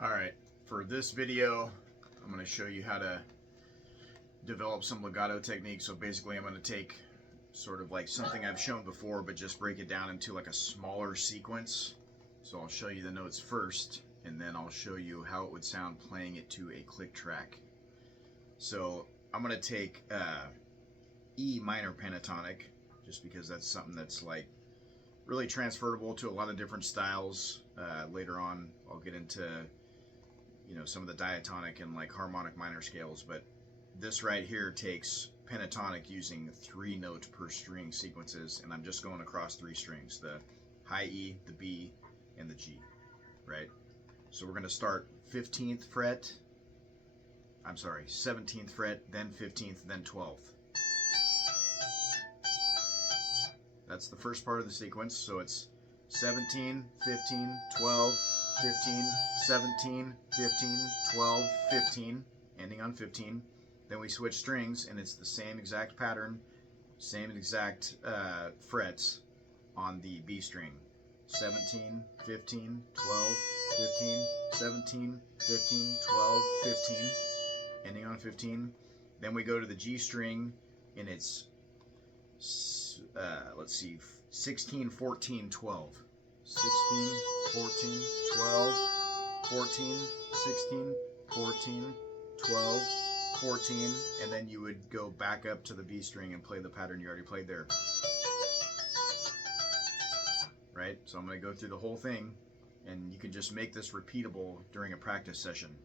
Alright, for this video, I'm going to show you how to develop some legato techniques. So basically I'm going to take sort of like something I've shown before, but just break it down into like a smaller sequence. So I'll show you the notes first, and then I'll show you how it would sound playing it to a click track. So I'm going to take E minor pentatonic, just because that's something that's like really transferable to a lot of different styles. Later on I'll get into some of the diatonic and like harmonic minor scales, but this right here takes pentatonic using 3 note per string sequences, and I'm just going across 3 strings, the high E, the B, and the G, right? So we're going to start 17th fret, then 15th, then 12th. That's the first part of the sequence. So it's 17, 15, 12, 15, 17, 15, 12, 15, ending on 15. Then we switch strings, and it's the same exact pattern, same exact frets on the B string. 17, 15, 12, 15, 17, 15, 12, 15, ending on 15. Then we go to the G string, and it's, let's see, 16, 14, 12. 16, 14, 12, 14, 16, 14, 12, 14, and then you would go back up to the B string and play the pattern you already played there. Right? So I'm going to go through the whole thing, and you can just make this repeatable during a practice session.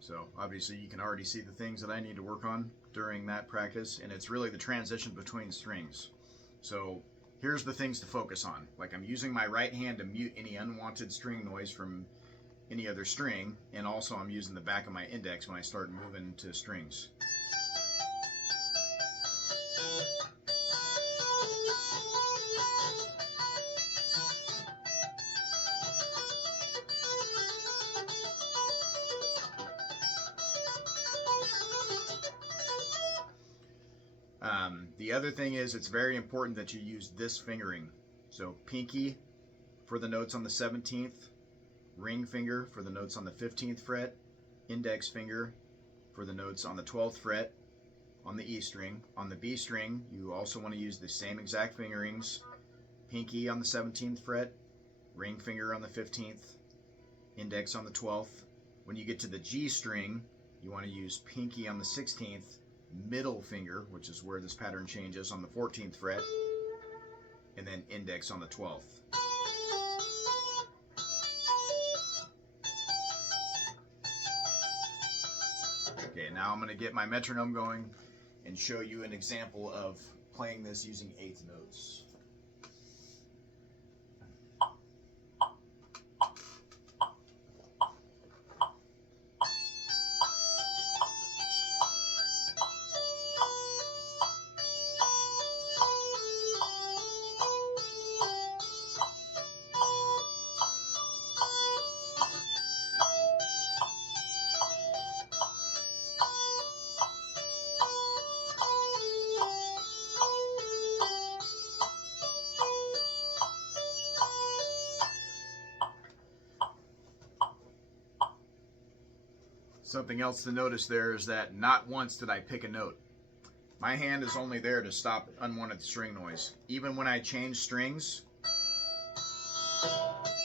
So obviously you can already see the things that I need to work on during that practice, and it's really the transition between strings. So here's the things to focus on. Like, I'm using my right hand to mute any unwanted string noise from any other string, and also I'm using the back of my index when I start moving to strings. The other thing is, it's very important that you use this fingering. So pinky for the notes on the 17th, ring finger for the notes on the 15th fret, index finger for the notes on the 12th fret on the E string. On the B string, you also want to use the same exact fingerings. Pinky on the 17th fret, ring finger on the 15th, index on the 12th. When you get to the G string, you want to use pinky on the 16th, middle finger, which is where this pattern changes, on the 14th fret, and then index on the 12th. Okay, now I'm going to get my metronome going and show you an example of playing this using 8th notes. Something else to notice there is that not once did I pick a note. My hand is only there to stop unwanted string noise. Even when I change strings,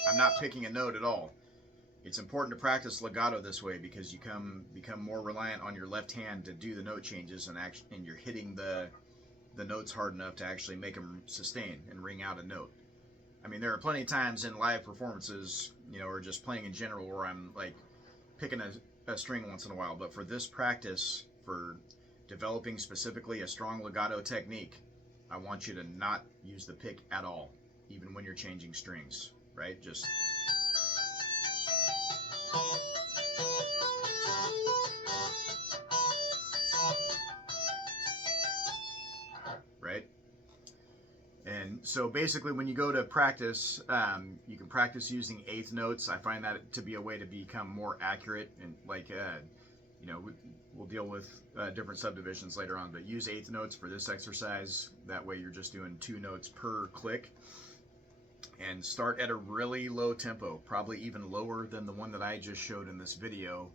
I'm not picking a note at all. It's important to practice legato this way, because you become more reliant on your left hand to do the note changes, and you're hitting the notes hard enough to actually make them sustain and ring out a note. I mean, there are plenty of times in live performances, or just playing in general, where I'm like picking a string once in a while, but for this practice, for developing specifically a strong legato technique, I want you to not use the pick at all, even when you're changing strings, right? Just right? And So basically, when you go to practice, you can practice using eighth notes. I find that to be a way to become more accurate, and we'll deal with different subdivisions later on, but use eighth notes for this exercise. That way you're just doing 2 notes per click. And start at a really low tempo, probably even lower than the one that I just showed in this video.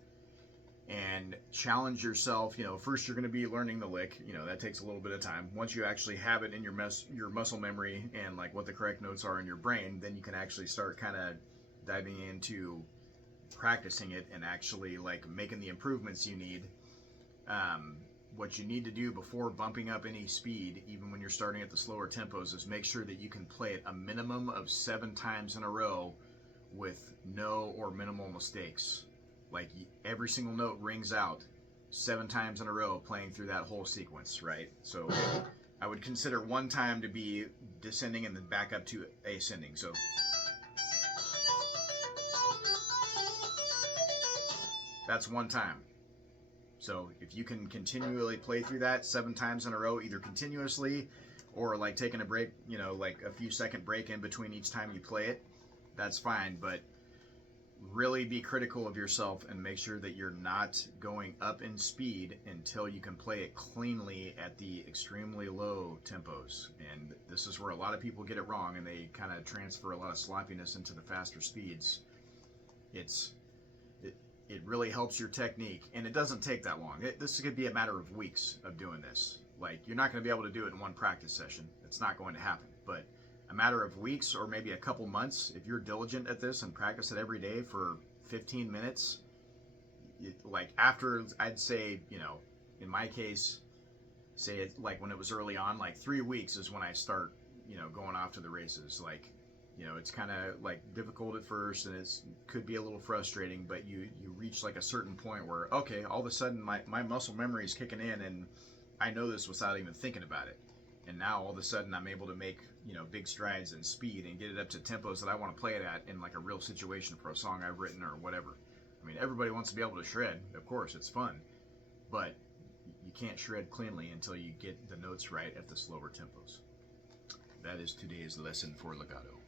And challenge yourself. First you're going to be learning the lick. That takes a little bit of time. Once you actually have it in your muscle memory and like what the correct notes are in your brain, then you can actually start kind of diving into practicing it and actually like making the improvements you need. What you need to do before bumping up any speed, even when you're starting at the slower tempos, is make sure that you can play it a minimum of 7 times in a row with no or minimal mistakes. Like every single note rings out 7 times in a row playing through that whole sequence, right? So I would consider one time to be descending and then back up to ascending. So that's one time. So if you can continually play through that 7 times in a row, either continuously or like taking a break, like a few second break in between each time you play it, that's fine. But really be critical of yourself and make sure that you're not going up in speed until you can play it cleanly at the extremely low tempos. And this is where a lot of people get it wrong, and they kind of transfer a lot of sloppiness into the faster speeds. It really helps your technique, and it doesn't take that long. This could be a matter of weeks of doing this. Like, you're not going to be able to do it in one practice session. It's not going to happen. But a matter of weeks or maybe a couple months, if you're diligent at this and practice it every day for 15 minutes, like after, I'd say, in my case, say it like when it was early on, like 3 weeks is when I start, going off to the races. Like, it's kind of like difficult at first, and it could be a little frustrating, but you reach like a certain point where, okay, all of a sudden my muscle memory is kicking in, and I know this without even thinking about it. And now all of a sudden I'm able to make, big strides in speed and get it up to tempos that I want to play it at in like a real situation for a song I've written or whatever. I mean, everybody wants to be able to shred. Of course, it's fun, but you can't shred cleanly until you get the notes right at the slower tempos. That is today's lesson for legato.